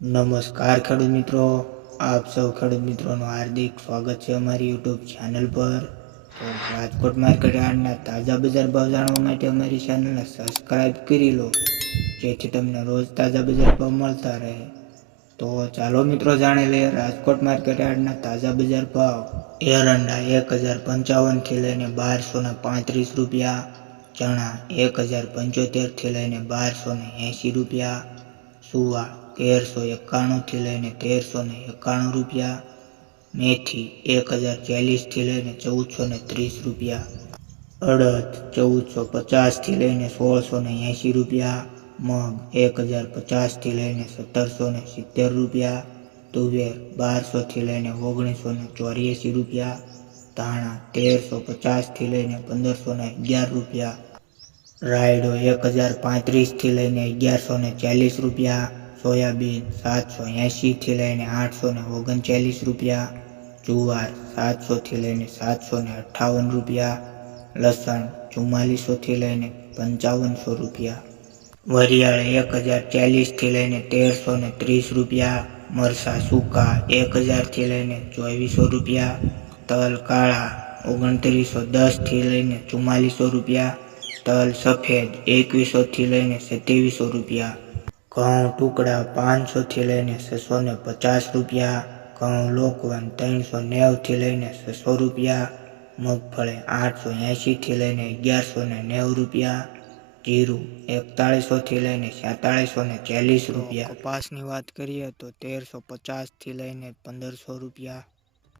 નમસ્કાર ખેડૂત મિત્રો, આપ સૌ ખેડૂત મિત્રોનું હાર્દિક સ્વાગત છે અમારી યુટ્યુબ ચેનલ પર. રાજકોટ માર્કેટ યાર્ડના તાજા બજાર ભાવ જાણવા માટે અમારી ચેનલને સબસ્ક્રાઈબ કરી લો, જેથી તમને રોજ તાજા બજાર ભાવ મળતા રહે. તો ચાલો મિત્રો જાણી લઈએ રાજકોટ માર્કેટ યાર્ડના તાજા બજાર ભાવ. એરંડા એક હજાર પંચાવનથી લઈને બારસો ને પાંત્રીસ રૂપિયા, ચણા એક હજાર પંચોતેરથી લઈને બારસો ને એંશી રૂપિયા સુવા તેરસો એકાણુંથી લઈને તેરસો ને એકાણું રૂપિયા, મેથી એક હજાર ચાલીસથી લઈને ચૌદસો ને ત્રીસ રૂપિયા, અડદ ચૌદસો પચાસથી લઈને સોળસો ને એંશી રૂપિયા, મગ એક હજાર પચાસથી લઈને સત્તરસો ને સિત્તેર રૂપિયા, તુવેર બારસોથી લઈને ઓગણીસો ને ચોર્યાસી રૂપિયા, ધાણા તેરસો પચાસથી લઈને પંદરસો ને અગિયાર રૂપિયા રાયડો એક હજાર પાંત્રીસથી લઈને અગિયારસો ને ચાલીસ રૂપિયા, સોયાબીન સાતસો એંશીથી લઈને આઠસો ને ઓગણચાલીસ રૂપિયા, જુવાર સાતસોથી લઈને સાતસો ને અઠ્ઠાવન રૂપિયા, લસણ ચુમ્માલીસોથી લઈને પંચાવનસો રૂપિયા. વરિયાળ એક હજાર ચાલીસથી લઈને તેરસો ને ત્રીસ રૂપિયા, મરસા સૂકા એક હજારથી લઈને ચોવીસો રૂપિયા, તલ કાળા ઓગણત્રીસો દસથી લઈને ચુમ્માલીસો રૂપિયા તલ સફેદ એકવીસોથી લઈને સત્યાવીસો રૂપિયા. ઘઉં ટુકડા પાંચસોથી લઈને છસો ને પચાસ રૂપિયા. ઘઉં લોકવન ત્રણસો નેવથી લઈને છસો રૂપિયા. મગફળી આઠસો એંશીથી લઈને અગિયારસો ને નેવું રૂપિયા. જીરું એકતાળીસોથી લઈને સેતાળીસો ને ચાલીસ રૂપિયા. કપાસની વાત કરીએ તો તેરસો પચાસથી લઈને પંદરસો રૂપિયા.